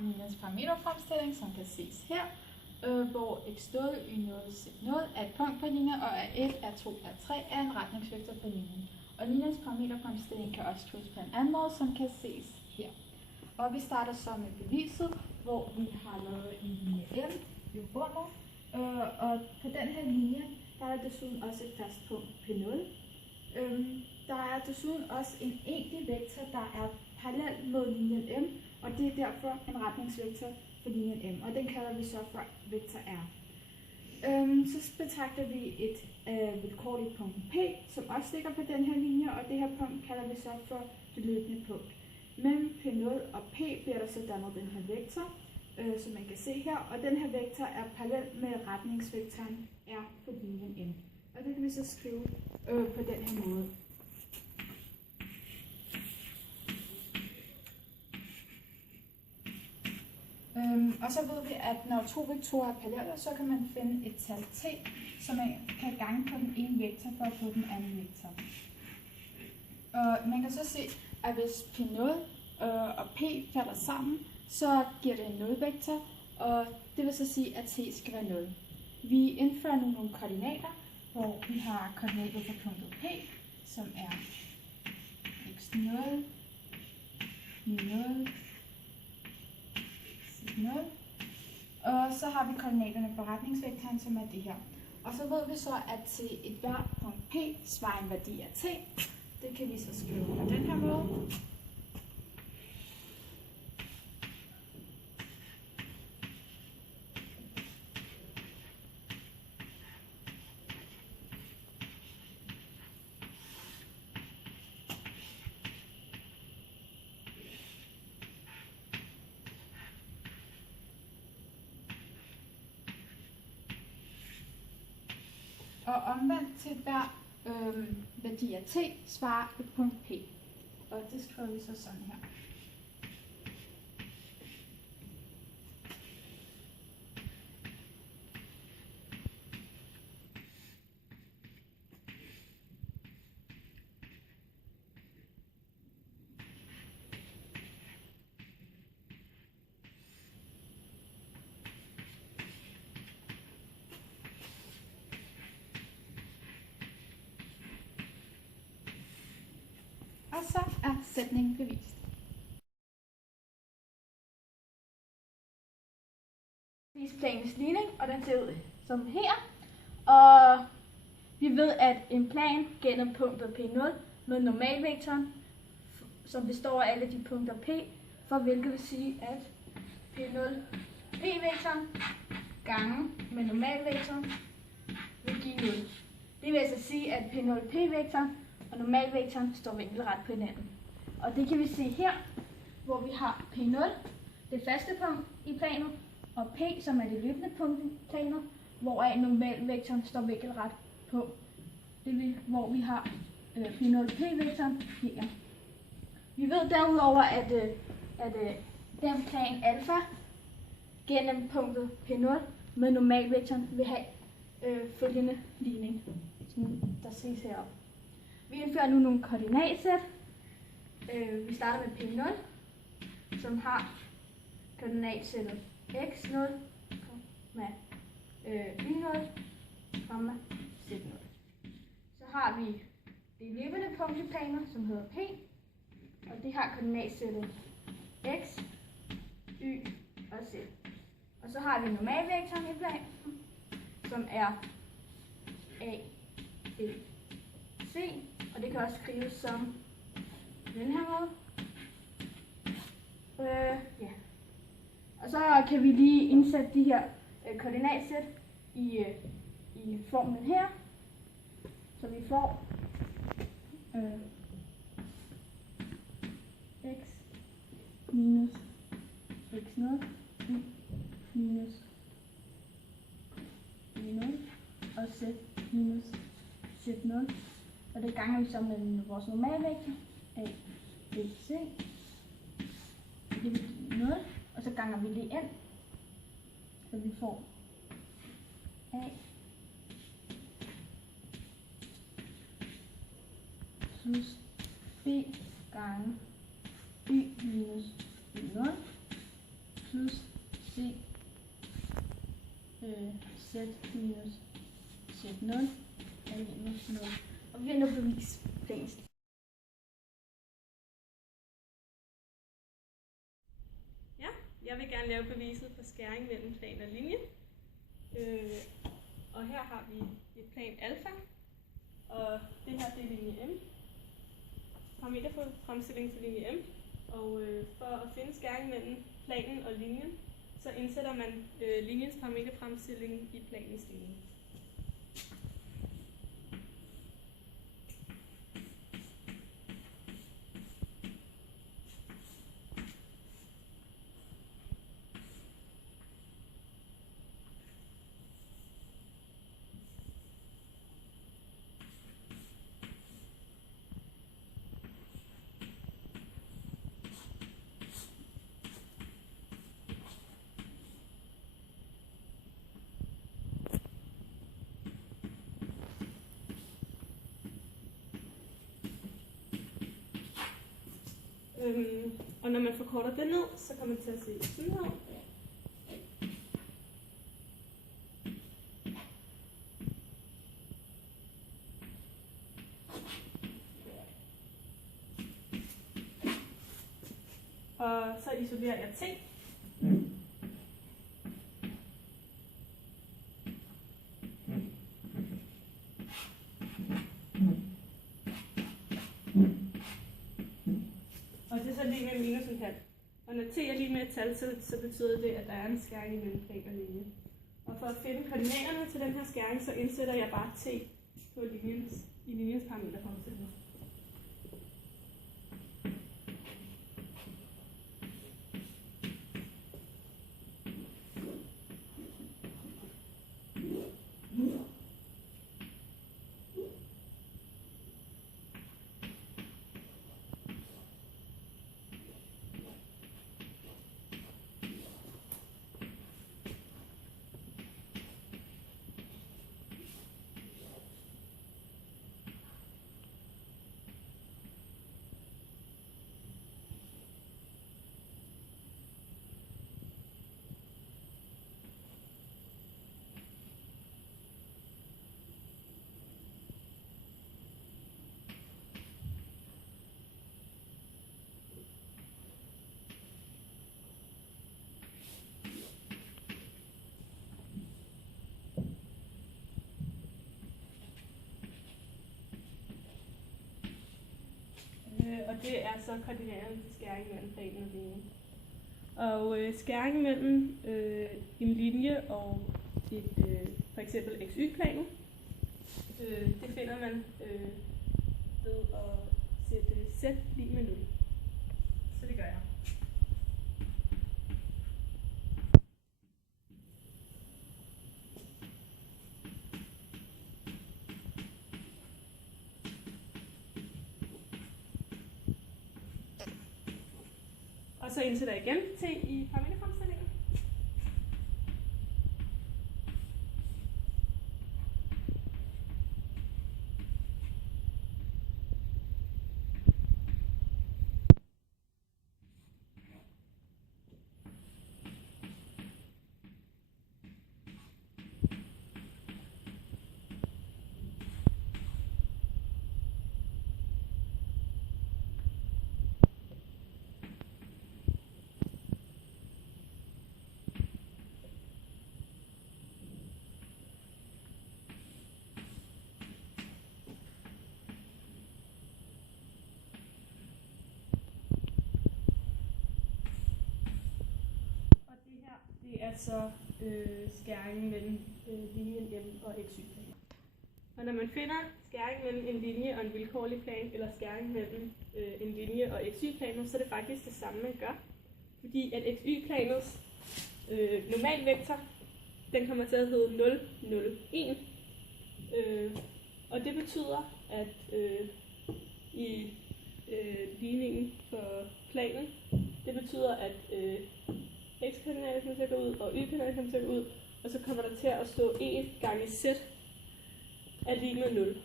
Minas parameterfremstilling, som kan ses her, hvor x0, y0, z0 er et punkt på linjen, og r1, r2, r3 er en retningsvektor på linjen. Og Linas parameterfremstilling kan også skrives på en anden måde, som kan ses her. Og vi starter så med beviset, hvor vi har lavet en linje M i bunden, og på den her linje, der er desuden også et fast punkt P0. Der er desuden også en enkelt vektor, der er parallel med linjen M, og det er derfor en retningsvektor for linjen M, og den kalder vi så for vektor R. Så betragter vi et vilkårligt punkt P, som også ligger på den her linje, og det her punkt kalder vi så for det løbende punkt. Mellem P0 og P bliver der så dannet den her vektor, som man kan se her, og den her vektor er parallel med retningsvektoren R for linjen M. Og det kan vi så skrive på den her måde. Og så ved vi, at når to vektorer er parallelle, så kan man finde et tal t, som man kan gange på den ene vektor for at få den anden vektor. Og man kan så se, at hvis P0 og P falder sammen, så giver det en nulvektor, og det vil så sige, at t skal være 0. Vi indfører nu nogle koordinater, hvor vi har koordinatet for punktet P, som er x0, y0, z0. Og så har vi koordinaterne for retningsvektoren, som er det her. Og så ved vi så, at til et hvert punkt P svarer en værdi af t. Det kan vi så skrive på den her måde. Og omvendt til hver værdi af t svarer et punkt P. Og det skriver vi så sådan her. Og så er sætningen bevist. Vis planens ligning, og den ser ud som her. Og vi ved, at en plan gennem punktet P0 med normalvektoren, som består af alle de punkter P, for hvilket vil sige, at P0 P-vektoren gange med normalvektoren vil give 0. Det vil altså sige, at P0 P-vektoren og normalvektoren står vinkelret på hinanden. Og det kan vi se her, hvor vi har P0, det faste punkt i planet, og P, som er det løbende punkt i planet, hvoraf normalvektoren står vinkelret på. Det hvor vi har P0 P-vektoren her. Vi ved derudover, at den plan alfa gennem punktet P0 med normalvektoren vil have følgende ligning, som der ses heroppe. Vi indfører nu nogle koordinatsæt. Vi starter med P0, som har koordinatsættet x0, y0, z0. Så har vi det løbende punkt i planet, som hedder P, og det har koordinatsættet x, y og z. Og så har vi normalvektoren i planen, som er a, b, c. Og det kan også skrives som den her måde. Ja. Og så kan vi lige indsætte de her koordinatsæt i formlen her. Så vi får x minus x0, y minus y0 og z minus z0. Og det ganger vi så med vores normalvektor, a, b, c. Det vil give 0, og så ganger vi det ind, så vi får a plus b gange y minus y0 plus c z minus z0 er lig med 0. Og vi har nu bevist planens. Ja, jeg vil gerne lave beviset for skæring mellem plan og linje. Og her har vi et plan alfa, og det her det er linje M. Parameter for fremstilling til linje M. Og for at finde skæring mellem planen og linjen, så indsætter man linjens parameterfremstilling i planens linje. Og når man forkorter det ned, så kommer man til at se sådan her. Og så isolerer jeg T. Og det er så lige med minus en halv. Og når T er lige med et tal, så betyder det, at der er en skæring imellem plan og linje. Og for at finde koordinaterne til den her skæring, så indsætter jeg bare T på linjens parameterfremstilling. Og det er så koordinaterne til skæringen mellem planen og linjen. Og skæringen mellem en linje og for eksempel XY-planen, det finder man ved at sætte z lig med 0. Så det gør jeg. Og så indsætter jeg igen T i parameterfremstillingen. Det er så skæringen mellem linjen M og XY-planen. Og når man finder skæringen mellem en linje og en vilkårlig plan, eller skæringen mellem en linje og XY-planen, så er det faktisk det samme, man gør. Fordi at XY-planets normalvektor, den kommer til at hedde 0, 0, 1. Og det betyder, at i ligningen for planen, det betyder, at x-koordinaten kommer til at gå ud, og y-koordinaten kommer til at gå ud, og så kommer der til at stå 1 gange z er lig med 0.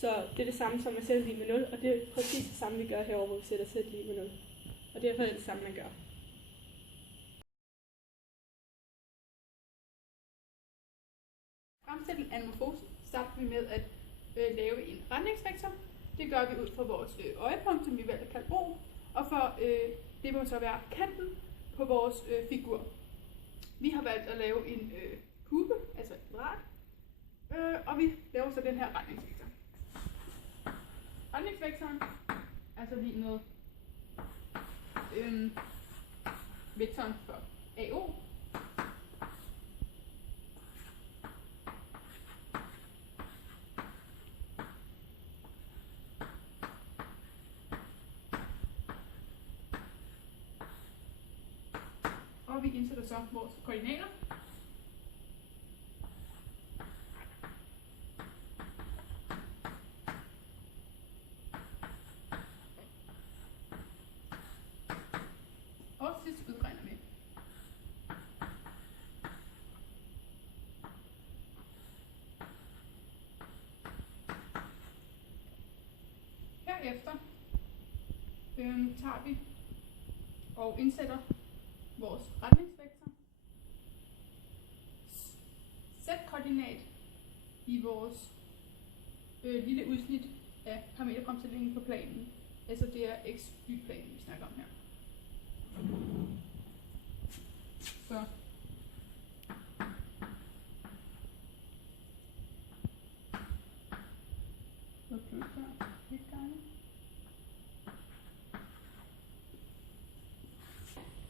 Så det er det samme som at z er lig med 0, og det er præcis det samme, vi gør herovre, hvor vi sætter z lig med 0. Og derfor er det samme, man gør. vi med at lave en retningsvektor. Det gør vi ud fra vores øjepunkt, som vi valgte at kalde O, og for det må så være kanten på vores figur. Vi har valgt at lave en kube, altså et kvadrat, og vi laver så den her retningsvektor. Retningsvektoren er så lige med vektoren for AO. Og vi indsætter så vores koordinater. Og sidst udregner vi. Herefter tager vi og indsætter vores retningsvektor, z-koordinat i vores lille udsnit af parameterfremstillingen på planen. Altså det er x-y-planen, vi snakker om her. Så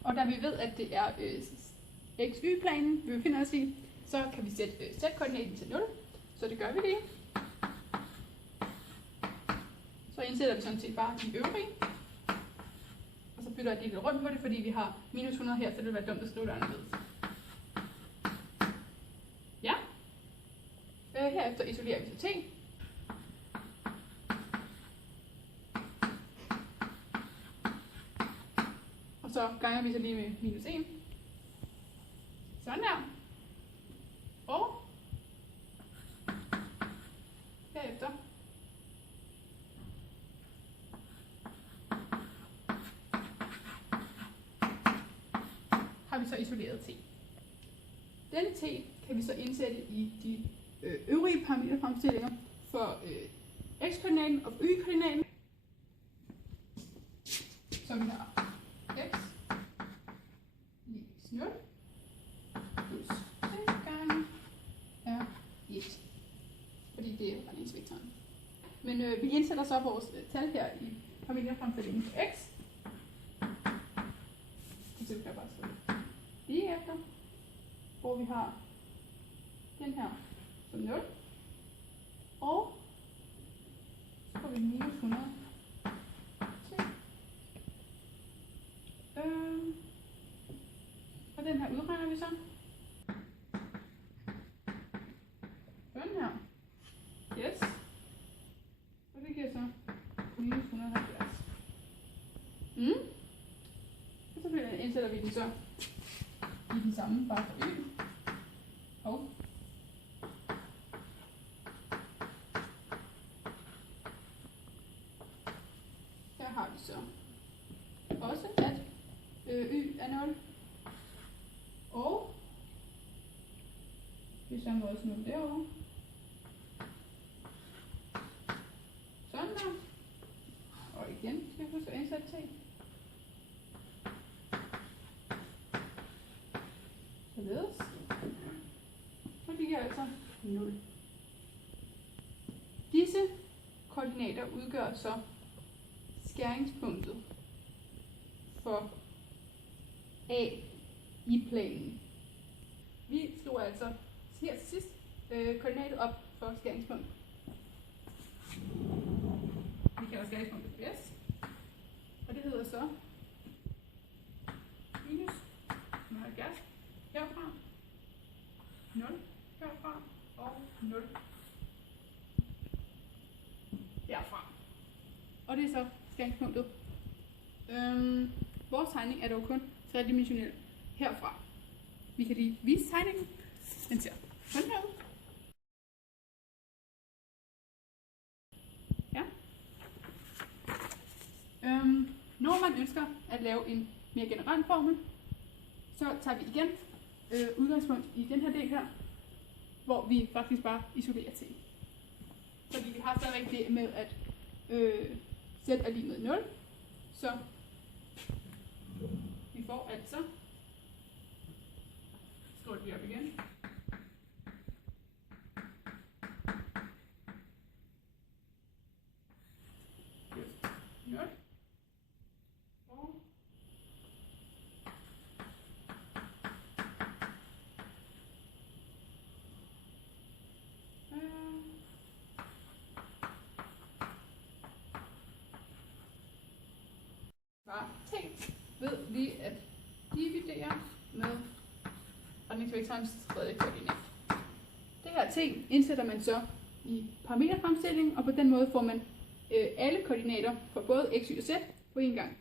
og da vi ved, at det er xy-planen, vi befinder os i, så kan vi sætte z-koordinaten til 0. Så det gør vi lige. Så indsætter vi sådan set bare de øvrige. Og så bytter jeg lidt rundt på det, fordi vi har minus 100 her, så det vil være dumt at skrive det anderledes. Ja. Herefter isolerer vi så t. Og så ganger vi så lige med minus 1. Sådan der. Og herefter har vi så isoleret t. Denne t kan vi så indsætte i de øvrige parameterfremstillinger for x-koordinaten og y-koordinaten. Så vi har x lig 0 plus t gange er 1. Fordi det er retningsvektoren. Men vi indsætter så vores tal her i parameterfremstillingen for x. Så kan jeg bare skrive lige efter, hvor vi har den her som 0. Og så får vi minus 100. Og den her udregner vi så. Sådan her. Yes. Og det giver så minus 170. Og så indsætter vi den så i den samme, bare for y. Og her har vi så også, at y er 0. Og vi sender også 0 derovre. Sådan der. Og igen skal vi så indsætte t. Således. Og det giver altså 0. Disse koordinater udgør så skæringspunktet for A i planen. Vi skriver altså her til sidst koordinatet op for skæringspunktet. Vi kalder skæringspunktet S. Og det hedder så minus 70 herfra, 0 herfra og 0 herfra. Og det er så skæringspunktet. Vores tegning er dog kun tredimensionel herfra. Vi kan lige vise tegningen. Den ser sådan her ud. Ja. Når man ønsker at lave en mere generel formel, så tager vi igen udgangspunkt i den her del her, hvor vi faktisk bare isolerer t. har stadigvæk det med, at z er lige med 0. Så vi får altså, skriver vi op igen, nul. Og var ting ved vi at dividere med retningsvektorens tredje koordinat. Det her ting indsætter man så i parameterfremstillingen, og på den måde får man alle koordinater for både x, y og z på en gang.